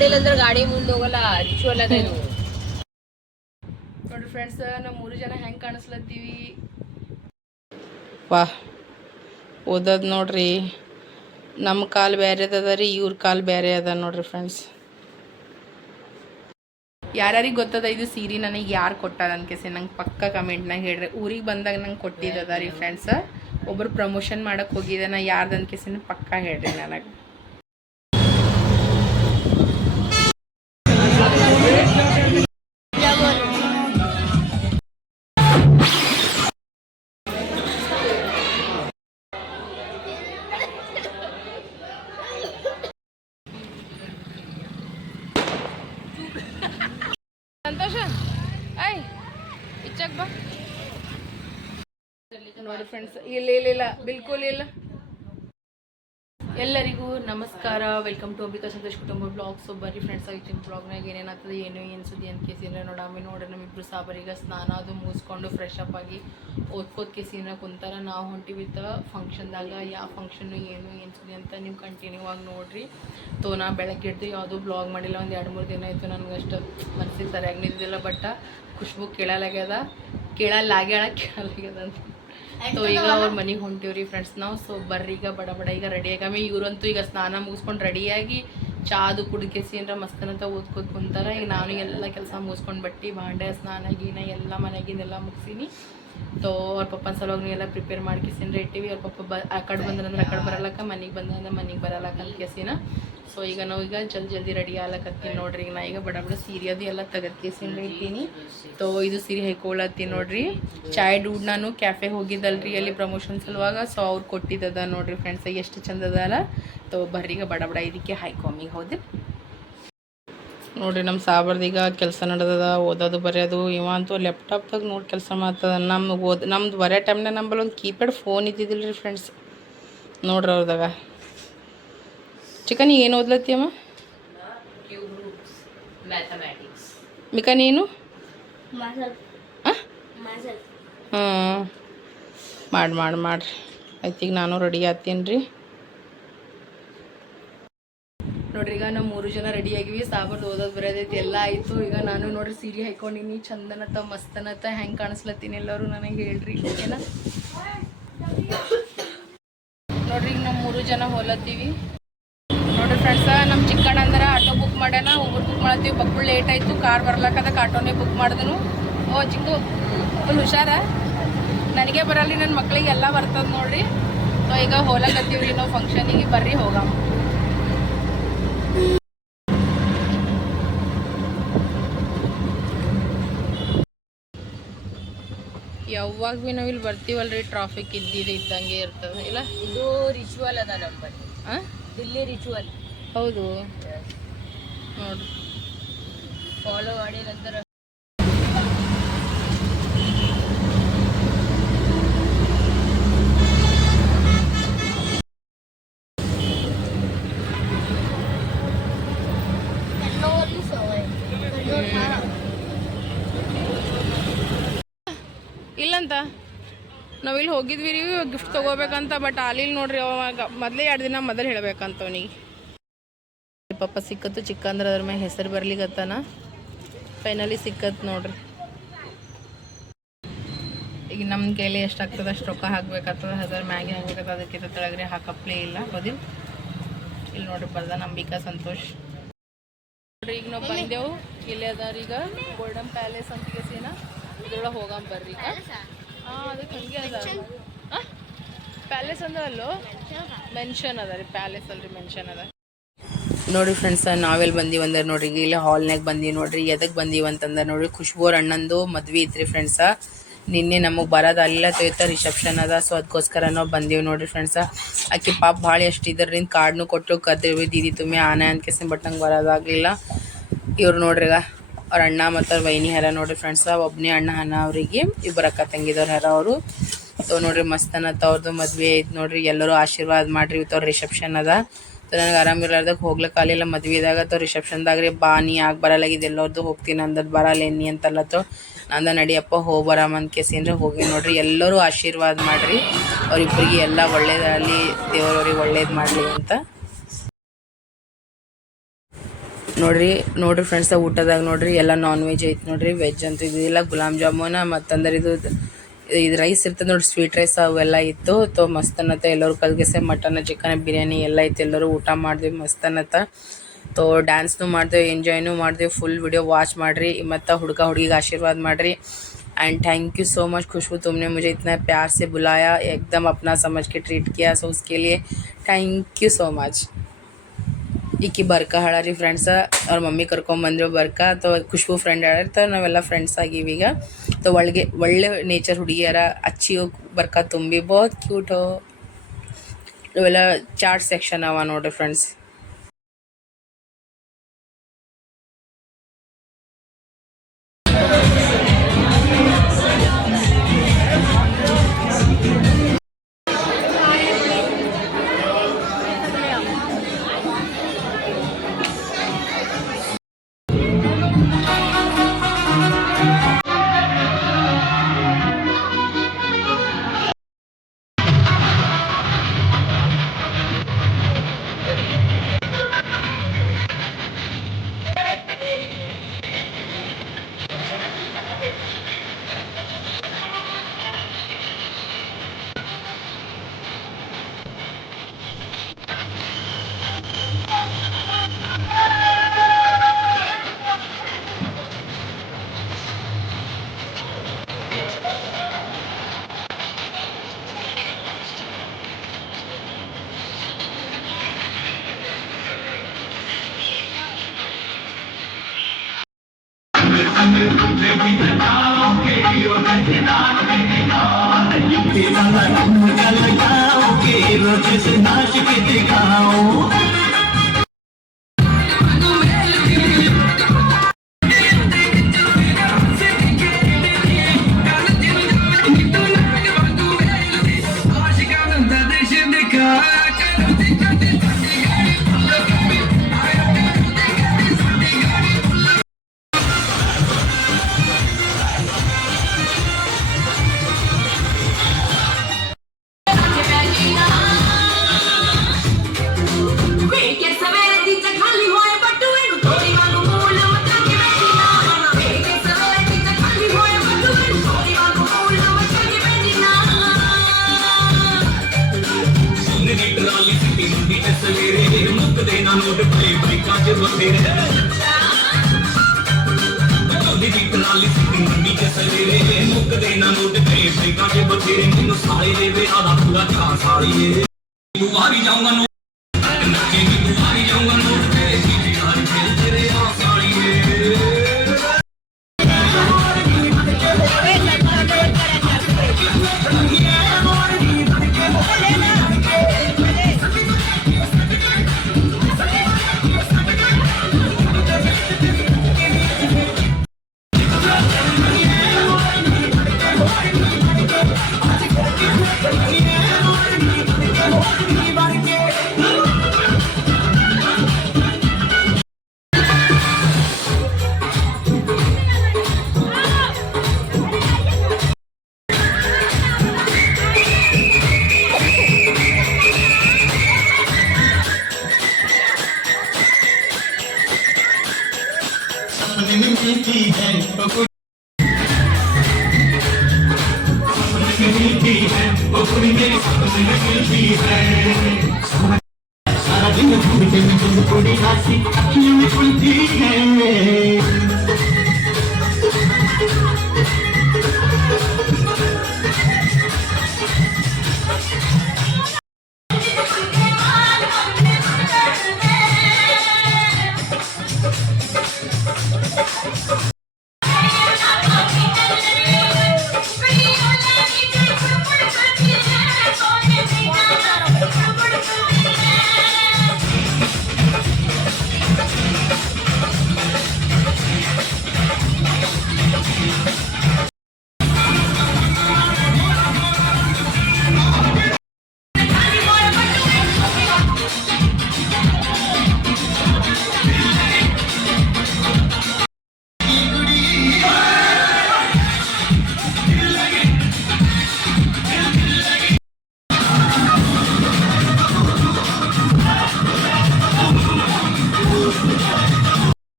ಮಾಡಿಲ್ಲ ಅಂದ್ರೆ ಗಾಡಿ ಮುಂದೆ ಹೋಗಲ್ಲ. ರಿಚುವಲ್ ಅದ ಇದು. ನೋಡ್ರಿ ಫ್ರೆಂಡ್ಸ್, ನಾವು 3 ಜನ ಹೆಂಗೆ ಕಾಣಿಸ್ಲತ್ತೀವಿ. ವಾಹ್, ಓದೋದು ನೋಡ್ರಿ. ನಮ್ಮ ಕಾಲು ಬೇರೆ ಅದ ರೀ, ಇವ್ರ ಕಾಲು ಬೇರೆ ಅದ ನೋಡ್ರಿ ಫ್ರೆಂಡ್ಸ್. ಯಾರ್ಯಾರಿಗೆ ಗೊತ್ತದ ಇದು ಸೀರೆ ನನಗೆ ಯಾರು ಕೊಟ್ಟಾರ ಅನ್ಕೇಸಿ ನಂಗೆ ಪಕ್ಕ ಕಮೆಂಟ್ನಾಗ ಹೇಳ್ರಿ. ಊರಿಗೆ ಬಂದಾಗ ನಂಗೆ ಕೊಟ್ಟಿದ್ದದ ರೀ ಫ್ರೆಂಡ್ಸ್. ಒಬ್ಬರು ಪ್ರಮೋಷನ್ ಮಾಡೋಕ್ಕೆ ಹೋಗಿದ್ದೆ, ನಾ ಯಾರ್ದು ಅನ್ಕೇಸಿನ ಪಕ್ಕ ಹೇಳ್ರಿ ನನಗೆ. ಸಂತೋಷ ಐ ಇಚ್ಚಾಕ್ ಬಾ ನೋಡಿ ಫ್ರೆಂಡ್ಸ್. ಇಲ್ಲ ಬಿಲ್ಕುಲ್ ಇಲ್ಲ. ಎಲ್ಲರಿಗೂ ನಮಸ್ಕಾರ, ವೆಲ್ಕಮ್ ಟು ಅಂಬಿಕಾ ಸಂತೋಷ್ ಕುಟುಂಬ ಬ್ಲಾಗ್. ಸೊ ಬರ್ರಿ ಫ್ರೆಂಡ್ಸ್, ಇವತ್ತಿನ ಬ್ಲಾಗ್ನಾಗ ಏನೇನಾಗ್ತದೆ ಏನು ಸುದ್ದಿ ಅಂತ ಕೇಸಿನ ನೋಡ್ರಿ ನಮ್ಮಿಬ್ರು ಸಾಬರಿಗೆ ಸ್ನಾನ ಅದು ಮುಗಿಸ್ಕೊಂಡು ಫ್ರೆಶ್ ಅಪ್ ಆಗಿ ಓದ್ಕೋದ್ ಕೇಸಿನ ಕುಂತಾರ. ನಾವು ಹೊಂಟಿವಿತ್ತ ಫಂಕ್ಷನ್ದಾಗ. ಯಾವ ಫಂಕ್ಷನ್ನು ಏನು ಸುದ್ದಿ ಅಂತ ನೀವು ಕಂಟಿನ್ಯೂ ಆಗಿ ನೋಡ್ರಿ. ನಾ ಬೆಳಗ್ಗೆ ಹಿಡ್ದು ಯಾವುದೂ ಬ್ಲಾಗ್ ಮಾಡಿಲ್ಲ. ಒಂದು 2-3 ದಿನ ಆಯಿತು. ನನಗೆ ಅಷ್ಟು ಮನಸ್ಸಿಗೆ ಸರಿಯಾಗಿ ನಿಂತಿಲ್ಲ. ಬಟ್ ಖುಷ್ಬು ಕೇಳಲಾಗ್ಯದ ಅಂತ. ಸೊ ಈಗ ಅವ್ರ ಮನೆಗೆ ಹೊಂಟಿವ್ರಿ ಫ್ರೆಂಡ್ಸ್ ನಾವು. ಸೊ ಬರ್ರಿ ಈಗ ಬಡ ಈಗ ರೆಡಿಯಾಗಿ. ಆಮೇಲೆ ಇವರಂತೂ ಈಗ ಸ್ನಾನ ಮುಗಿಸ್ಕೊಂಡು ರೆಡಿಯಾಗಿ ಚಾದು ಕುಡಿಕೆಸಿ ಅಂದ್ರೆ ಮಸ್ತನಂತ ಓದ್ಕೋತ ಕುಂತಾರ. ಈಗ ನಾನು ಎಲ್ಲ ಕೆಲಸ ಮುಗಿಸ್ಕೊಂಡು ಬಟ್ಟೆ ಬಾಂಡೆ ಸ್ನಾನ ಗೀನ ಎಲ್ಲ ಮನೆಗಿಂದೆಲ್ಲ ಮುಗಿಸೀನಿ. ಸೊ ಅವ್ರ ಪಪ್ಪನ ಸಲುವಾಗಿ ಎಲ್ಲ ಪ್ರಿಪೇರ್ ಮಾಡ್ಕೇಸಿಂದ್ರೆ ಇಟ್ಟಿವಿ. ಅವ್ರ ಪಪ್ಪ ಆ ಕಡೆ ಬಂದ್ರಂದ್ರೆ ಆ ಕಡೆ ಬರಲ್ಲಕ್ಕ, ಮನೆಗೆ ಬಂದ್ರೆ ಮನೆಗೆ ಬರಲ್ಲಕ್ಕ ಅಂತ ಕೇಸಿನ. ಸೊ ಈಗ ನಾವು ಈಗ ಜಲ್ದಿ ರೆಡಿ ಆಗ್ಲಕತ್ತೀನಿ ನೋಡ್ರಿ. ಈಗ ನಾ ಈಗ ಬಡ ಸೀರೆ ಅದು ಎಲ್ಲ ತೆಗೆದ್ಕೇಸಿಂದ್ರೆ ಇಟ್ಟೀನಿ. ಸೊ ಇದು ಸೀರೆ ಹಾಕೊಳ್ಳತ್ತೀನಿ ನೋಡ್ರಿ. ಚಾಯ್ ಡೂಡ್ ನಾನು ಕ್ಯಾಫೆಗೆ ಹೋಗಿದ್ದಲ್ರಿ, ಅಲ್ಲಿ ಪ್ರಮೋಷನ್ ಸಲುವಾಗ. ಸೊ ಅವ್ರು ಕೊಟ್ಟಿದ್ದದ ನೋಡ್ರಿ ಫ್ರೆಂಡ್ಸ್, ಎಷ್ಟು ಚಂದ ಅದಲ್ಲ. ಸೊ ಬರ್ರೀಗ ಬಡ ಇದಕ್ಕೆ ಹಾಯ್ಕೊಮ್ಮಿಗೆ ಹೌದು ನೋಡ್ರಿ. ನಮ್ಮ ಸಾಬರ್ದೀಗ ಕೆಲಸ ನಡೆದದ, ಓದೋದು ಬರೆಯೋದು. ಇವ ಅಂತೂ ಲ್ಯಾಪ್ಟಾಪ್ದಾಗ ನೋಡಿ ಕೆಲಸ ಮಾಡ್ತದ. ನಮ್ದು ಬರೋ ಟೈಮ್ನಾಗ ನಮ್ಮಲ್ಲಿ ಒಂದು ಕೀಪ್ಯಾಡ್ ಫೋನ್ ಇದ್ದಿದ್ದಿಲ್ಲ ರೀ ಫ್ರೆಂಡ್ಸ್. ನೋಡ್ರಿ ಅವ್ರದಾಗ. ಚಿಕನ್ ಏನು ಓದ್ಲತ್ತೀಯಮ್ಮ? ಮಿಕ ನೀನು? ಹಾಂ ಮಾಡ್ರಿ ಆಯ್ತು. ಈಗ ನಾನು ರೆಡಿ ಆಗ್ತೀನಿ ರೀ ನೋಡ್ರಿ. ಈಗ ನಾವು 3 ಜನ ರೆಡಿ ಆಗಿವಿ. ಸಾಬರ್ದು ಓದೋದು ಬರೋದೈತಿ ಎಲ್ಲ ಆಯಿತು. ಈಗ ನಾನು ನೋಡ್ರಿ ಸೀರೆ ಹಾಕೊಂಡಿನಿ, ಚಂದನತ್ತ ಮಸ್ತನತ್ತ. ಹೆಂಗೆ ಕಾಣಿಸ್ಲತ್ತೀನಿ ಎಲ್ಲರೂ ನನಗೆ ಹೇಳ್ರಿ, ಓಕೆನಾ? ನೋಡ್ರಿ ಈಗ ನಾವು 3 ಜನ ಹೋಲತ್ತೀವಿ ನೋಡ್ರಿ ಫ್ರೆಂಡ್ಸ. ನಮ್ಮ ಚಿಕ್ಕಣ್ಣ ಅಂದ್ರೆ ಆಟೋ ಬುಕ್ ಮಾಡ್ಯಾನ, ಒಬ್ಬರು ಬುಕ್ ಮಾಡತ್ತೀವಿ. ಬಕ್ಕಳು ಲೇಟ್ ಆಯಿತು, ಕಾರ್ ಬರ್ಲಕ್ಕದಕ್ಕೆ ಆಟೋನೇ ಬುಕ್ ಮಾಡಿದನು. ಓ ಚಿಕ್ಕು ಫುಲ್ ಹುಷಾರ. ನನಗೆ ಬರಲ್ಲ, ನನ್ನ ಮಕ್ಳಿಗೆ ಎಲ್ಲ ಬರ್ತದೆ ನೋಡ್ರಿ. ಸೊ ಈಗ ಹೋಲಕತ್ತೀವಿ ರೀ ನಾವು ಫಂಕ್ಷನಿಗೆ. ಬರ್ರಿ ಹೋಗಮ್ಮ. ಯಾವಾಗ ಭೀ ನಾವು ಇಲ್ಲಿ ಬರ್ತೀವಲ್ರಿ, ಟ್ರಾಫಿಕ್ ಇದ್ದಂಗೆ ಇರ್ತದೆ ಇಲ್ಲ? ಇದು ರಿಚುವಲ್ ಅದ ನಮ್ಮಲ್ಲಿ. ದಿಲ್ಲಿ ರಿಚುವಲ್. ಹೌದು ನೋಡ್ರಿ, ಫಾಲೋ ಮಾಡಿ ನಂತರ ಇಲ್ಲಂತ ನಾವಿಲ್ಲಿ ಹೋಗಿದ್ವಿ ರೀ ಗಿಫ್ಟ್ ತೊಗೋಬೇಕಂತ. ಬಟ್ ಆಲಿಲ್ಲ ನೋಡ್ರಿ. ಅವಾಗ ಮೊದಲೇ 2 ದಿನ ಮೊದಲು ಹೇಳಬೇಕಂತ ಅವನಿಗೆ. ಪಾಪ ಸಿಕ್ಕತ್ತು ಚಿಕ್ಕಂದ್ರೆ ಅದ್ರ ಮ್ಯಾಗ ಹೆಸರು ಬರ್ಲಿಕ್ಕತ್ತಾನ. ಫೈನಲಿ ಸಿಕ್ಕತ್ತು ನೋಡ್ರಿ. ಈಗ ನಮ್ಮ ಕೈಲಿ ಎಷ್ಟಾಗ್ತದೆ ಅಷ್ಟು ರೊಕ್ಕ ಹಾಕ್ಬೇಕಾಗ್ತದೆ. ಅದ್ರ ಮ್ಯಾಗೆ ಹಾಕ್ಬೇಕಾಗ್ತದೆ, ಅದಕ್ಕಿಂತ ತೆಳಗ್ರೆ ಹಾಕಪ್ಲೇ ಇಲ್ಲ. ಹೌದಿಲ್ಲ? ಇಲ್ಲಿ ನೋಡ್ರಿ ಬರ್ದ ನಂಬಿಕಾ ಸಂತೋಷ್ ನೋಡ್ರಿ. ಈಗ ನಾವು ಬಂದೆವು, ಇಲ್ಲೇ ಅದಾರ ಈಗ ಗೋಲ್ಡನ್ ಪ್ಯಾಲೇಸ್ ಅಂತ ಕೇಸಿನ. ಇದ್ರೊಳಗೆ ಹೋಗಂ ಬರ್ರಿ ಈಗ. ಹಾಂ ಅದಕ್ಕೆ ಹಂಗೆ ಅದ. ಪ್ಯಾಲೇಸ್ ಅಂದ್ರೆ ಅಲ್ಲೋ ಮೆನ್ಷನ್ ಅದ ರೀ, ಪ್ಯಾಲೇಸ್ ಅಲ್ರಿ ಮೆನ್ಷನ್ ಅದ ನೋಡ್ರಿ ಫ್ರೆಂಡ್ಸ್. ನಾವೆಲ್ಲಿ ಬಂದೀವಿ ಅಂದ್ರೆ ನೋಡ್ರಿ ಇಲ್ಲಿ ಹಾಲ್ನಾಗ ಬಂದೀವಿ ನೋಡ್ರಿ. ಎದಕ್ಕೆ ಬಂದೀವಿ ಅಂತಂದ್ರೆ ನೋಡ್ರಿ, ಖುಷ್ಬು ಅವ್ರ ಅಣ್ಣಂದು ಮದ್ವೆ ಐತ್ರಿ ಫ್ರೆಂಡ್ಸ. ನಿನ್ನೆ ನಮಗೆ ಬರೋದು ಅಲ್ಲ ತೊಯ್ತಾ ರಿಸೆಪ್ಷನ್ ಅದ. ಸೊ ಅದಕ್ಕೋಸ್ಕರ ನಾವು ಬಂದೀವಿ ನೋಡ್ರಿ ಫ್ರೆಂಡ್ಸ. ಆಕೆ ಪಾಪ ಭಾಳ ಎಷ್ಟು ಇದರಿಂದ ಕಾರ್ಡ್ನು ಕೊಟ್ಟು ಕರ್ದೇವಿ ದೀದಿ ತುಮ್ಮೆ ಆನೆ ಅನ್ಕೇಸಿ. ಬಟ್ ನಂಗೆ ಬರೋದಾಗಲಿಲ್ಲ. ಇವ್ರು ನೋಡ್ರಿ ಈಗ ಅವ್ರ ಅಣ್ಣ ಮತ್ತು ಅವ್ರ ವೈನಿ ಹರ ನೋಡ್ರಿ ಫ್ರೆಂಡ್ಸ. ಒಬ್ಬನೇ ಅಣ್ಣ ಹನ ಅವರಿಗೆ, ಇಬ್ಬರು ಅಕ್ಕ ತಂಗಿದವ್ರು ಹರ ಅವರು. ಸೊ ನೋಡ್ರಿ ಮಸ್ತ್ ಅನ್ನತ್ತ ಅವ್ರದ್ದು ಮದ್ವೆ ಐತೆ ನೋಡ್ರಿ. ಎಲ್ಲರೂ ಆಶೀರ್ವಾದ ಮಾಡ್ರಿ. ಇವತ್ತು ಅವ್ರ ರಿಸೆಪ್ಷನ್ ಅದ. ಸೊ ನನಗೆ ಆರಾಮಿರ್ಲಾರ್ದಾಗ ಹೋಗ್ಲಿಕ್ಕೆ ಆಗಲಿಲ್ಲ ಮದ್ವೆದಾಗ. ಅಥವಾ ರಿಸೆಪ್ಷನ್ದಾಗ ರೀ ಬಾ ನೀ ಯಾಕೆ ಬರಲ್ಲಾಗಿದ್ದು, ಎಲ್ಲರದ್ದು ಹೋಗ್ತೀನಿ ಅಂದದ್ದು ಬರಲ್ಲ ಎನ್ನಿ ಅಂತಲ್ಲತ್ತೋ. ನಂದ ನಡಿಯಪ್ಪ ಹೋಗಿ ಬರಮ್ಮ ಅಂತ ಕೇಸಿಂದ್ರೆ ಹೋಗಿ ನೋಡ್ರಿ. ಎಲ್ಲರೂ ಆಶೀರ್ವಾದ ಮಾಡಿರಿ ಅವ್ರಿಬ್ಬರಿಗೆ. ಎಲ್ಲ ಒಳ್ಳೇದಾಗಲಿ, ದೇವರವ್ರಿಗೆ ಒಳ್ಳೇದು ಮಾಡಲಿ ಅಂತ. ನೋಡ್ರಿ ಫ್ರೆಂಡ್ಸ, ಊಟದಾಗ ನೋಡ್ರಿ ಎಲ್ಲ ನಾನ್ ವೆಜ್ ಐತೆ ನೋಡ್ರಿ. ವೆಜ್ ಅಂತೂ ಇದಿಲ್ಲ, ಗುಲಾಬ್ ಜಾಮೂನ ಮತ್ತಂದ್ರೆ ಇದು ರೈಸ್ ಇರ್ತದೆ ನೋಡ್ರಿ, ಸ್ವೀಟ್ ರೈಸ್ ಅವೆಲ್ಲ ಇತ್ತು. ಮಸ್ತ್ ಅನ್ನತ್ತ. ಎಲ್ಲರೂ ಕಲ್ಗೆಸೆ ಮಟನ್ ಚಿಕನ್ ಬಿರಿಯಾನಿ ಎಲ್ಲ ಐತೆ. ಎಲ್ಲರೂ ಊಟ ಮಾಡಿದ್ವಿ ಮಸ್ತ್ ಅನ್ನತ್ತ. ಡ್ಯಾನ್ಸ್ನು ಮಾಡಿದೆವು, ಎಂಜಾಯ್ನೂ ಮಾಡಿದೆವು. ಫುಲ್ ವಿಡಿಯೋ ವಾಚ್ ಮಾಡಿರಿ ಮತ್ತು ಹುಡುಗಿಗೆ ಆಶೀರ್ವಾದ ಮಾಡಿರಿ. And thank you so much Khushboo, तुमने मुझे इतना प्यार से बुलाया, एकदम अपना समझ के ट्रीट किया. सो उसके लिए थैंक यू सो मच. ಈಕಿ ಬರ್ಕ ಹಾಳಾರಿ ಫ್ರೆಂಡ್ಸ, ಅವ್ರ ಮಮ್ಮಿ ಕರ್ಕೊಂಬಂದ್ರು ಬರ್ಕ. ಖುಷ್ಬು ಫ್ರೆಂಡ್ ಹಾಳಾರ, ನಾವೆಲ್ಲ ಫ್ರೆಂಡ್ಸ್ ಆಗಿವಿ ಈಗ. ಒಳ್ಳೆ ನೇಚರ್ ಹುಡುಗಿಯರ ಅಚ್ಚಿ ಬರ್ಕ ತುಂಬಿ ಬಹುತ್ ಕ್ಯೂಟ್. ಇವೆಲ್ಲ ಚಾಟ್ ಸೆಕ್ಷನ್ ಅವ ನೋಡ್ರಿ ಫ್ರೆಂಡ್ಸ್.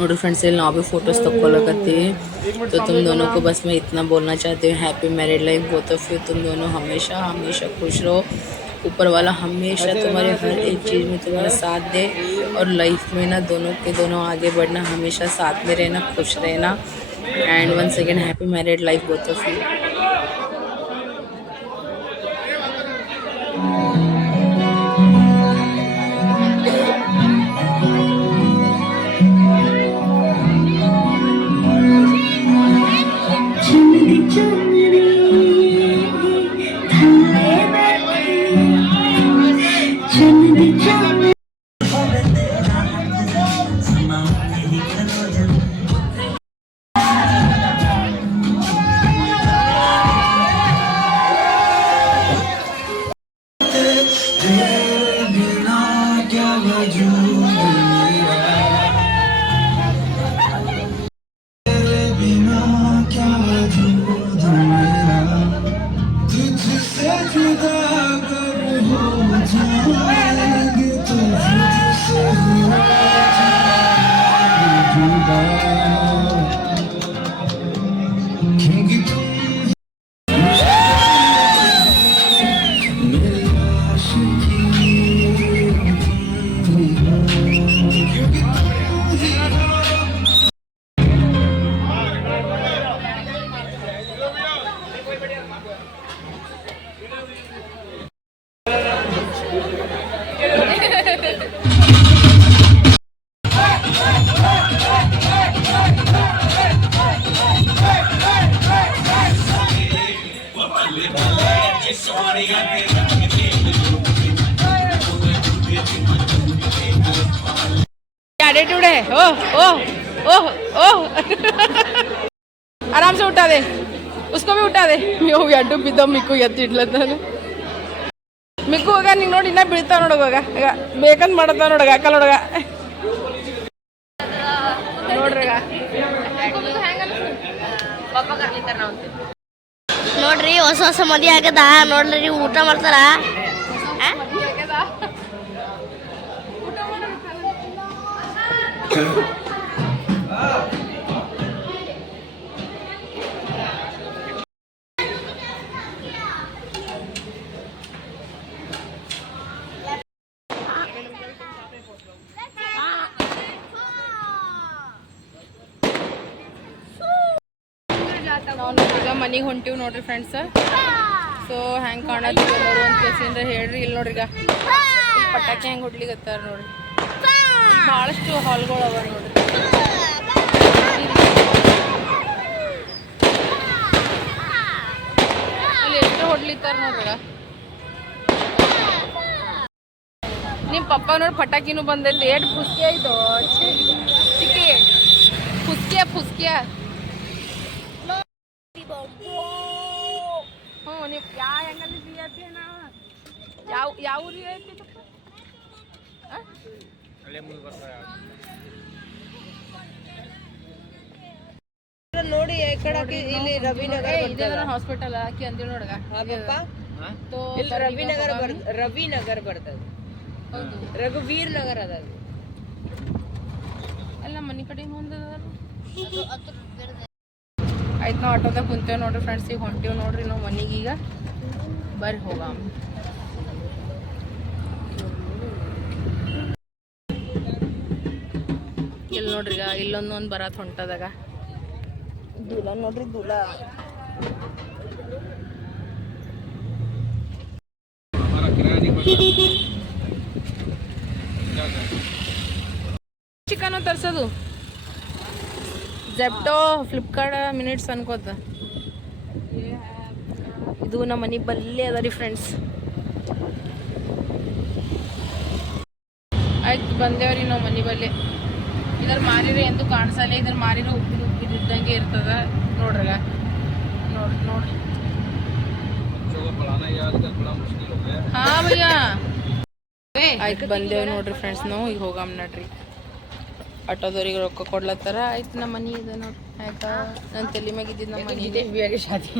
नोडो फ्रेंड्स ಇಲ್ಲಿ ನಾವು भी फोटोस तक्ಕೊಳ್ಳಕತ್ತೀವಿ तो तुम दोनों को बस मैं इतना बोलना चाहती हूँ happy married life both of you तुम दोनों हमेशा हमेशा खुश रहो ऊपर वाला हमेशा तुम्हारे हर एक चीज़ में तुम्हारा साथ दे और लाइफ में ना दोनों के दोनों आगे बढ़ना हमेशा साथ में रहना खुश रहना and once again happy married life both of you attitude है ओह ओह ओह ओह आराम से उठा दे उसको भी उठा दे यो अड्डू बिद्ದ ಮಿಕ್ಕು ಎತ್ತಿಡ್ಲತ್ತಾನೆ ಮಿಕ್ಕು ಹೋಗ ನೀನು ನೋಡಿ ಇನ್ನ ಬೀಳ್ತಾ ನೋಡೋಗ ಈಗ ಬೇಕಂತ ಮಾಡತ್ತ ನೋಡಗ ಅಕ್ಕ ನೋಡಗ ನೋಡ್ರಿಗ ನೋಡ್ರಿ ಹೊಸ ಹೊಸ ಮದುವೆ ಆಗದ ನೋಡ್ರಿ ಊಟ ಮಾಡ್ತಾರ ಈಗ ಮನೆಗೆ ಹೊಂಟಿವಿ ನೋಡ್ರಿ ಫ್ರೆಂಡ್ಸ್ ಸೊ ಹೆಂಗೆ ಕಾಣತ್ತೀವಿ ಎಲ್ಲರೂ ಅಂತ ಕೇಸಿಂದ್ರೆ ಹೇಳ್ರಿ ಇಲ್ಲಿ ನೋಡ್ರಿ ಈಗ ಪಟಾಕಿ ಹೆಂಗೆ ಹೊಡ್ಲಿಕತ್ತಾರ ನೋಡ್ರಿ ಭಾಳಷ್ಟು ಹಾಲ್ಗಳು ಅವ ನೋಡ್ರಿ ಇಲ್ಲಿ ಎಷ್ಟು ಹೊಡ್ಲಿತ್ತಾರ ನೋಡ್ರಿ ನಿಮ್ಮ ಪಪ್ಪ ನೋಡಿ ಪಟಾಕಿನೂ ಬಂದೈತಿ ಏಟ್ ಫುಸ್ಕಿ ಆಯ್ತು ಚಿಕ್ಕಿ ಫುಸ್ಕಿಯ ಹ್ಞೂ ನೀವು ಯಾವ ಹೆಂಗಲ್ಲಿ ಸಿಗತ್ತಿ ಯಾವ ಊರಿಗೆ ಐತಿ ನೋಡಿ ಇಲ್ಲಿ ರವಿನಗರ ಹಾಸ್ಪಿಟಲ್ ಹಾಕಿ ಅಂತೀವಿ ನೋಡಗ ರವಿನಗರ್ ಬರ್ತದೆ ರಘುವೀರ್ ನಗರ ಅದ ಎಲ್ಲ ಮನೆ ಕಡೆ ಆಯ್ತು ನಾವು ಆಟೋದಾಗ ಕುಂತೇವೆ ನೋಡ್ರಿ ಫ್ರೆಂಡ್ಸ್ ಈಗ ಹೊಂಟೇವ್ ನೋಡ್ರಿ ನಾವು ಮನೆಗೆ ಈಗ ಬರ್ರಿ ಹೋಗ ಇಲ್ಲಿ ನೋಡ್ರಿ ಈಗ ಇಲ್ಲೊಂದು ಬರತ್ ಹೊಂಟದಾಗ ದೂಲ ನೋಡ್ರಿ ದೂಲ ಚಿಕನ್ ತರ್ಸೋದು ಜೆಪ್ಟೋ ಫ್ಲಿಪ್ಕಾರ್ಟ್ ಮಿನಿಟ್ಸ್ ಅನ್ಕೋತ ಇದು ನಮ್ಮ ಮನೆ ಬಲ್ಲೇ ಅದ ರೀ ಫ್ರೆಂಡ್ಸ್ ಆಯ್ತು ಬಂದೇವ್ರಿ ನಾವು ಮನೆ ಬಲ್ಲೆ ಇದ್ರ ಮಾರಿರೋ ಎಂದು ಕಾಣಿಸಲ್ಲ ಇದ್ರ ಮಾರಿರೋ ಉಪ್ಪಿದ್ದಂಗೆ ಇರ್ತದ ನೋಡ್ರಗ ನೋಡ್ರಿ ಹಾ ಭಯ್ಯ ಆಯ್ತು ಬಂದೇವ್ ನೋಡ್ರಿ ಫ್ರೆಂಡ್ಸ್ ನಾವು ಈಗ ಹೋಗಮ್ ನಡ್ರಿ ಆಟೋದವ್ರಿಗೆ ರೊಕ್ಕ ಕೊಡ್ಲತ್ತಾರ ಆಯ್ತು ನಮ್ಮ ಮನೆ ಇದೆ ನೋಡ್ರಿ ಆಯ್ತಾ ನನ್ನ ತಲೆ ಮ್ಯಾಗ ಇದ್ದಿದ್ದು ನಮ್ಮ ಮನೆ जितेश भैया की शादी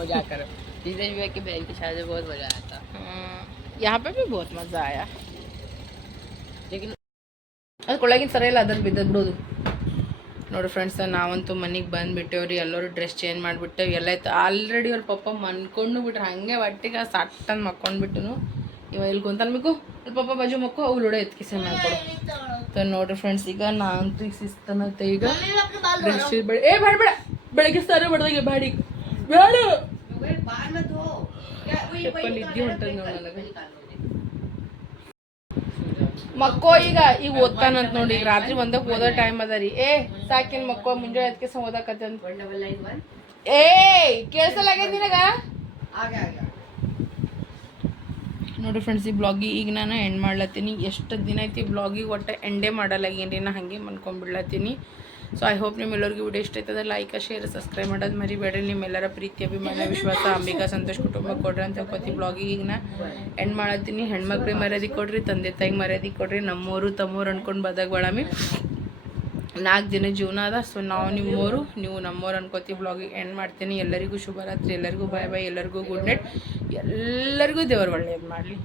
मजा कर जितेश भैया की बहन की शादी बहुत मजा आया था यहाँ पे भी बहुत मजा आया लेकिन ಅದು ಕೊಳ್ಳಾಗಿನ ಸರ ಇಲ್ಲ ಅದ್ರ ಬಿದ್ದದ್ ಬಿಡೋದು ನೋಡಿ ಫ್ರೆಂಡ್ಸ್ ನಾವಂತೂ ಮನೆಗೆ ಬಂದುಬಿಟ್ಟೇವ್ರಿ ಎಲ್ಲರೂ ಡ್ರೆಸ್ ಚೇಂಜ್ ಮಾಡಿಬಿಟ್ಟೇವೆ ಎಲ್ಲ ಆಯ್ತು ಆಲ್ರೆಡಿ ಅವ್ರ ಪಪ್ಪ ಮನ್ಕೊಂಡು ಬಿಟ್ರೆ ಹಾಗೆ ಒಟ್ಟಿಗೆ ಸಟ್ಟಂದು ಮಕ್ಕೊಂಡ್ಬಿಟ್ಟು ಇವ ಇಲ್ಲಿ ಕುಂತಲ್ಬೇಕು ಅಲ್ಲಿ ಪಪ್ಪ ಬಾಜು ಮಕ್ಕಳು ಅವು ಲೂಡೋ ಎತ್ಕಿಸಿ ಮಾಡ್ಕೊಡು ನೋಡ್ರಿ ಫ್ರೆಂಡ್ಸ್ ಈಗ ನಾನಂತೂ ಈಗ ಶಿಸ್ತನತ್ತೆ ಈಗ ಡ್ರೆಸ್ ಬೇಡ ಬೇಡ ಬೆಳಗ್ಗೆ ಸಾರ ಬಡ್ದಾಗ ಬಾಡಿ ಬೇಡ ಚಪ್ಪಲ್ ಇದ್ದಿ ಹೊಂಟದ ನೋಡಿ ನನಗೆ ಮಕ್ಕೋ ಈಗ ಓದ್ತಾನಂತ ನೋಡಿ ಈಗ ರಾತ್ರಿ ಒಂದಕ್ಕೆ ಓದೋ ಟೈಮ್ ಅದ ರೀ ಸಾಕಿನ ಮಕ್ಕೋ ಮುಂಜಾನೆ ಅದಕ್ಕೆ ಓದಾಕತ್ತ ಕೇಳಿಸಲಾಗ್ಯದ ನಿನಗ ನೋಡಿ ಫ್ರೆಂಡ್ಸ್ ಈ ಬ್ಲಾಗಿಗೆ ಈಗ ನಾನು ಎಂಡ್ ಮಾಡ್ಲತ್ತೀನಿ ಎಷ್ಟು ದಿನ ಐತಿ ಬ್ಲಾಗಿಗೆ ಒಟ್ಟು ಎಂಡೇ ಮಾಡಲಾಗೇನ್ರಿ ನಾ ಹಾಗೆ ಮನ್ಕೊಂಡ್ಬಿಡ್ಲತ್ತೀನಿ ಸೊ ಐ ಹೋಪ್ ನಿಮ್ಮೆಲ್ಲರಿಗೂ ವಿಡಿಯೋ ಇಷ್ಟ ಆಯ್ತದ ಲೈಕ್ ಶೇರ್ ಸಬ್ಸ್ಕ್ರೈಬ್ ಮಾಡೋದು ಮರಿಬೇಡ್ರಿ ನಿಮ್ಮೆಲ್ಲರ ಪ್ರೀತಿ ಅಭಿಮಾನ ವಿಶ್ವಾಸ ಅಂಬಿಕಾ ಸಂತೋಷ್ ಕುಟುಂಬ ಕೊಡ್ರಿ ಅಂತ ಹೇಳ್ಕೊತಿ ಬ್ಲಾಗಿಗೆ ಈಗ ನಾ ಎಂಡ್ ಮಾಡತ್ತೀನಿ ಹೆಣ್ಮಕ್ಳಿಗೆ ಮರ್ಯಾದೆ ಕೊಡ್ರಿ ತಂದೆ ತಾಯಿಗೆ ಮರ್ಯಾದೆ ಕೊಡ್ರಿ ನಮ್ಮೂರು ತಮ್ಮೂರು ಅನ್ಕೊಂಡು ಬದಾಗ ಬಾಳಮಿ 4 ದಿನ ಜೀವನ ಅದ ಸೊ ನಾವು ನಿಮ್ಮೋರು ನೀವು ನಮ್ಮೋರು ಅನ್ಕೋತಿ ಬ್ಲಾಗಿಗೆ ಎಂಡ್ ಮಾಡ್ತೀನಿ ಎಲ್ಲರಿಗೂ ಶುಭರಾತ್ರಿ ಎಲ್ಲರಿಗೂ ಬಾಯ್ ಬಾಯ್ ಎಲ್ಲರಿಗೂ ಗುಡ್ ನೈಟ್ ಎಲ್ಲರಿಗೂ ದೇವರು ಒಳ್ಳೆಯದು ಮಾಡಲಿ